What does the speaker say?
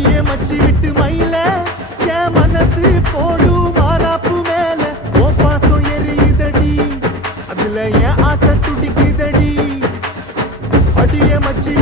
அடியே மச்சி விட்டு மயில என் மனசு போடு மாறாப்பு மேல ஓ பாசம் எரியுதடி அதுல என் ஆசை துடிக்குதடி அடியே மச்சி